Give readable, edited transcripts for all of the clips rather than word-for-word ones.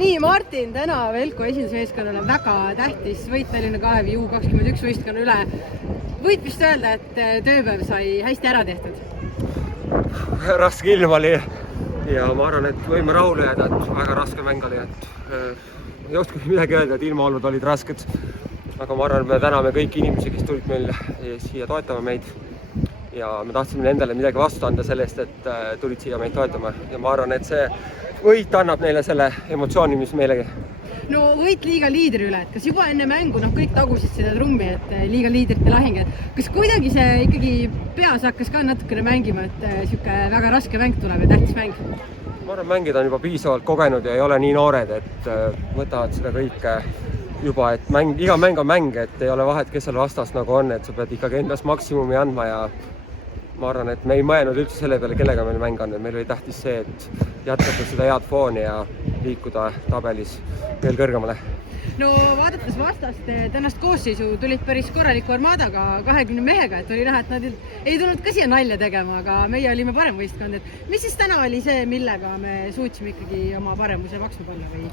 Nii, Martin, täna Velko esindusmeeskonnale väga tähtis võit Tallinna Kalevi U21 võistkonna üle. Võid vist öelda, et tööpäev sai hästi ära tehtud? Raske ilm oli ja ma arvan, et võime rahule jääda, et väga raske mäng oli. Ei oska midagi öelda, et ilmaolud olid rasked. Aga ma arvan, et me täname kõiki inimesi, kes tulid meil siia toetama meid. Ja me tahtsime nendele midagi vastu anda sellest, et tulid siia meid toetama. Ja ma arvan, et see võit annab neile selle emotsiooni, mis meilegi. No võit liiga liidri üle, et kas juba enne mängu kõik tagusid seda trummi, et liiga liidrite lahing, et kas kuidagi see ikkagi peas hakkas ka natukene mängima, et siuke väga raske mäng tuleb ja tähtis mäng? Ma arvan, mängid on juba piisavalt kogenud ja ei ole nii noored, et võtavad seda kõike juba, et iga mäng on mäng, et ei ole vahet, kes seal vastas nagu on, et sa pead ikkagi endast maksimumi andma ja ma arvan, et me ei mõelnud üldse selle peale, kellega meil mäng on. Meil oli tähtis see, et jätkata seda head fooni ja liikuda tabelis veel kõrgemale. No vaadates vastast tänast koosseisu tulid päris korraliku armaadaga 20 mehega, et oli näha, et nad ei tulnud ka siia nalja tegema, aga meie olime parem võistkond. Mis siis täna oli see, millega me suutsime ikkagi oma paremuse maksma panna või?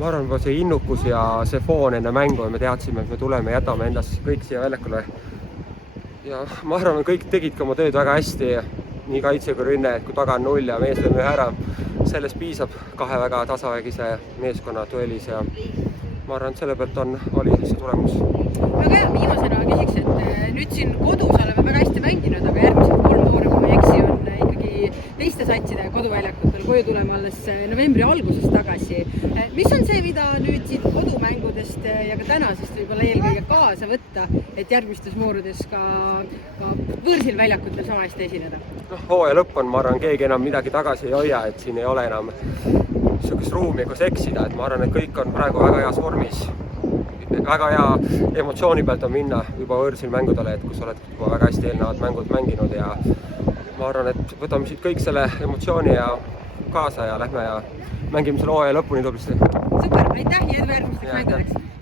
Ma arvan, et see innukus ja see foon enne mängu ja me teadsime, et me tuleme ja jätame endast kõik siia väljakule. Ja ma arvan, et kõik tegid ka oma tööd väga hästi, nii kaitse kui rünne, et kui taga on 0 ja mees lööme ühe ära, sellest piisab kahe väga tasavägise meeskonna duelis ja ma arvan, et selle pealt oli see tulemus. Väga hea, viimasena küsiks, et nüüd siin kodus oleme väga hästi mänginud, aga järgmised 3 vooru, kui ma eksi, on ikkagi teiste satside koduväljakutel koju tulema alles novembri algusest tagasi. Mis on see, mida nüüd siit kodumängudest ja ka tänasest võib-olla eelkõige kaasa võtta, et järgmistes voorudes ka võõrsil väljakutel sama hästi esineda? Hooaja lõpp on, ma arvan, keegi enam midagi tagasi ei hoia, et siin ei ole enam niisugust ruumi, kus eksida, et ma arvan, et kõik on praegu väga heas vormis. Väga hea emotsiooni pealt on minna juba võõrsil mängudele, et kus oled juba väga hästi eelnevad mängud mänginud ja ma arvan, et võtame siit kõik selle emotsiooni ja kaasa ja lähme ja mängime selle hooaja lõpuni tublisti. Super, aitäh ja järgmisteks mängudeks!